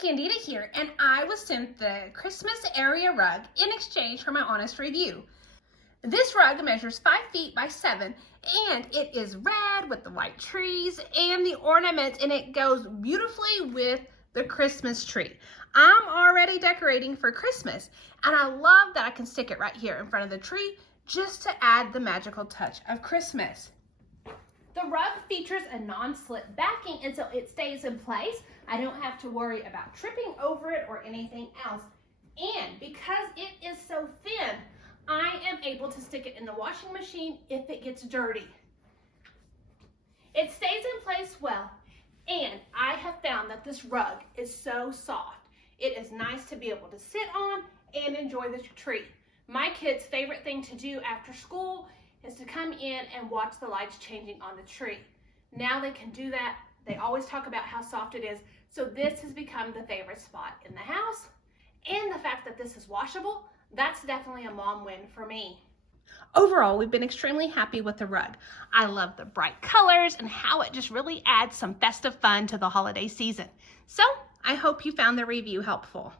Candida here, and I was sent the Christmas area rug in exchange for my honest review. This rug measures 5 feet by 7, and it is red with the white trees and the ornaments, and it goes beautifully with the Christmas tree. I'm already decorating for Christmas, and I love that I can stick it right here in front of the tree just to add the magical touch of Christmas. The rug features a non-slip backing, and so it stays in place. I don't have to worry about tripping over it or anything else. And because it is so thin, I am able to stick it in the washing machine if it gets dirty. It stays in place well, and I have found that this rug is so soft. It is nice to be able to sit on and enjoy the tree. My kids' favorite thing to do after school is to come in and watch the lights changing on the tree. Now they can do that. They always talk about how soft it is, so this has become the favorite spot in the house. And the fact that this is washable, that's definitely a mom win for me. Overall, we've been extremely happy with the rug. I love the bright colors and how it just really adds some festive fun to the holiday season. So I hope you found the review helpful.